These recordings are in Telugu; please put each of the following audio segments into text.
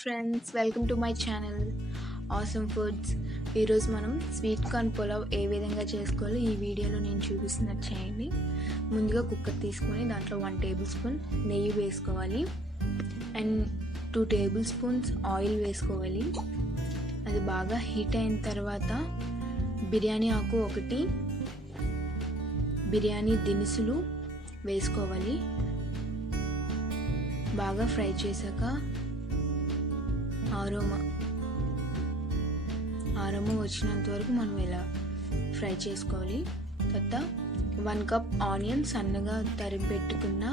Friends, welcome to my channel awesome foods. ఈరోజు మనం స్వీట్ కార్న్ పులావ్ ఏ విధంగా చేసుకోవాలో ఈ వీడియోలో నేను చూపిస్తున్నట్టు చేయండి. ముందుగా కుక్కర్ తీసుకొని దాంట్లో 1 టేబుల్ స్పూన్ నెయ్యి వేసుకోవాలి అండ్ 2 టేబుల్ స్పూన్స్ ఆయిల్ వేసుకోవాలి. అది బాగా హీట్ అయిన తర్వాత బిర్యానీ ఆకు 1, బిర్యానీ దినుసులు వేసుకోవాలి. బాగా ఫ్రై చేశాక ఆరోమా వచ్చినంత వరకు మనం ఇలా ఫ్రై చేసుకోవాలి. తర్వాత 1 కప్ ఆనియన్స్, సన్నగా తరిగి పెట్టుకున్న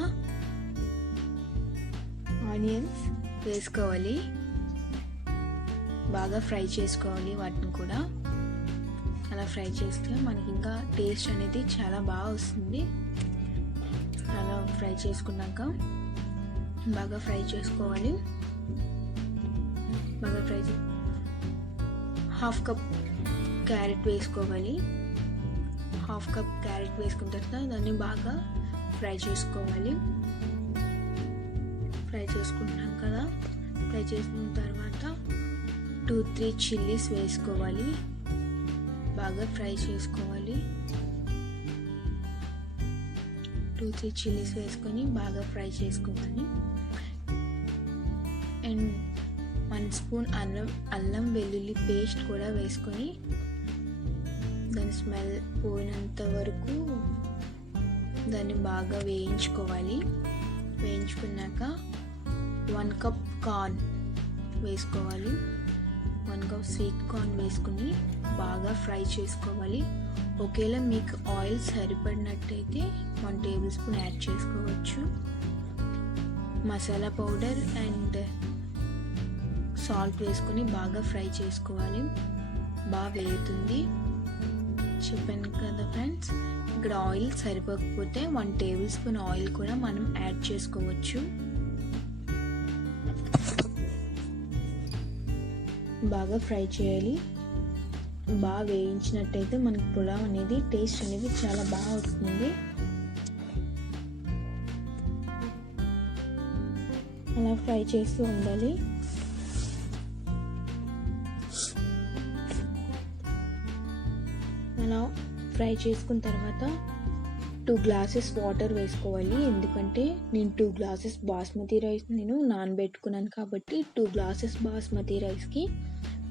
ఆనియన్స్ వేసుకోవాలి. బాగా ఫ్రై చేసుకోవాలి వాటిని కూడా. అలా ఫ్రై చేస్తే మనకి ఇంకా టేస్ట్ అనేది చాలా బాగా వస్తుంది. అలా ఫ్రై చేసుకున్నాక బాగా ఫ్రై చేసుకోవాలి. బాగా ఫ్రై 1/2 కప్ క్యారెట్ వేసుకోవాలి. 1/2 కప్ క్యారెట్ వేసుకున్న తర్వాత దాన్ని బాగా ఫ్రై చేసుకోవాలి. ఫ్రై చేసుకుంటాం కదా, ఫ్రై చేసుకున్న తర్వాత 2-3 చిల్లీస్ వేసుకోవాలి. బాగా ఫ్రై చేసుకోవాలి. 2-3 చిల్లీస్ వేసుకొని బాగా ఫ్రై చేసుకోవాలి. అండ్ 1 స్పూన్ అల్లం వెల్లుల్లి పేస్ట్ కూడా వేసుకొని దాని స్మెల్ పోయినంత వరకు దాన్ని బాగా వేయించుకోవాలి. వేయించుకున్నాక 1 కప్ కార్న్ వేసుకోవాలి. 1 కప్ స్వీట్ కార్న్ వేసుకుని బాగా ఫ్రై చేసుకోవాలి. ఒకవేళ మీకు ఆయిల్ సరిపడినట్టయితే 1 టేబుల్ స్పూన్ యాడ్ చేసుకోవచ్చు. మసాలా పౌడర్ అండ్ సాల్ట్ వేసుకొని బాగా ఫ్రై చేసుకోవాలి. బాగా వేగుతుంది. చెప్పాను కదా ఫ్రెండ్స్, ఇక్కడ ఆయిల్ సరిపోకపోతే 1 టేబుల్ స్పూన్ ఆయిల్ కూడా మనం యాడ్ చేసుకోవచ్చు. బాగా ఫ్రై చేయాలి. బాగా వేయించినట్టయితే మనకి పులావ్ అనేది టేస్ట్ అనేది చాలా బాగా వస్తుంది. అలా ఫ్రై చేస్తూ ఉండాలి. అలా ఫ్రై చేసుకున్న తర్వాత 2 గ్లాసెస్ వాటర్ వేసుకోవాలి. ఎందుకంటే నేను 2 గ్లాసెస్ బాస్మతి రైస్ నానబెట్టుకున్నాను కాబట్టి 2 గ్లాసెస్ బాస్మతి రైస్కి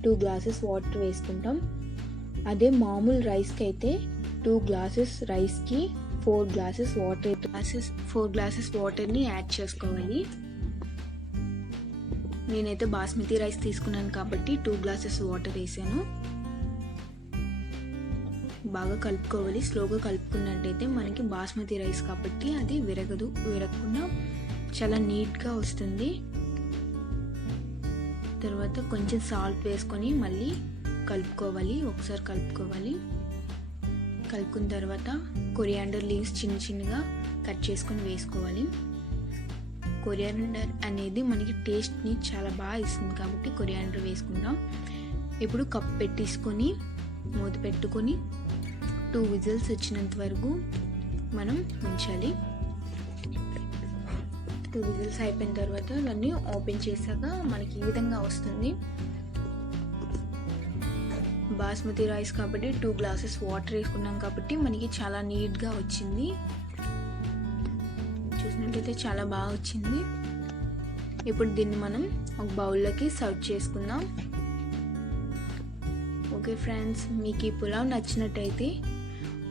2 గ్లాసెస్ వాటర్ వేసుకుంటాం. అదే మామూలు రైస్కి అయితే 2 గ్లాసెస్ రైస్కి 4 గ్లాసెస్ వాటర్ 4 గ్లాసెస్ వాటర్ని యాడ్ చేసుకోవాలి. నేనైతే బాస్మతి రైస్ తీసుకున్నాను కాబట్టి 2 గ్లాసెస్ వాటర్ వేసాను. బాగా కలుపుకోవాలి. స్లోగా కలుపుకున్నట్టయితే మనకి బాస్మతి రైస్ కాబట్టి అది విరగకుండా చాలా నీట్గా వస్తుంది. తర్వాత కొంచెం సాల్ట్ వేసుకొని మళ్ళీ కలుపుకోవాలి. ఒకసారి కలుపుకోవాలి. కలుపుకున్న తర్వాత కొరియాండర్ లీవ్స్ చిన్నగా కట్ చేసుకొని వేసుకోవాలి. కొరియాండర్ అనేది మనకి టేస్ట్ని చాలా బాగా ఇస్తుంది కాబట్టి కొరియాండర్ వేసుకుందాం. ఇప్పుడు కప్ పెట్టేసుకొని మూత పెట్టుకొని 2 విజిల్స్ వచ్చినంత వరకు మనం ఉంచాలి. 2 విజిల్స్ అయిపోయిన తర్వాత దాన్ని ఓపెన్ చేశాక మనకి ఈ విధంగా వస్తుంది. బాస్మతి రైస్ కాబట్టి 2 గ్లాసెస్ వాటర్ వేసుకున్నాం కాబట్టి మనకి చాలా నీట్గా వచ్చింది. చూసినట్లయితే చాలా బాగా వచ్చింది. ఇప్పుడు దీన్ని మనం ఒక బౌల్లోకి సర్వ్ చేసుకుందాం. ఓకే ఫ్రెండ్స్, మీకు ఈ పులావ్ నచ్చినట్టయితే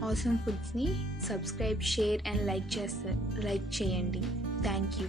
ఆసమ్ ఫుడ్స్ని సబ్స్క్రైబ్, షేర్ అండ్ లైక్ చేయండి. Thank you.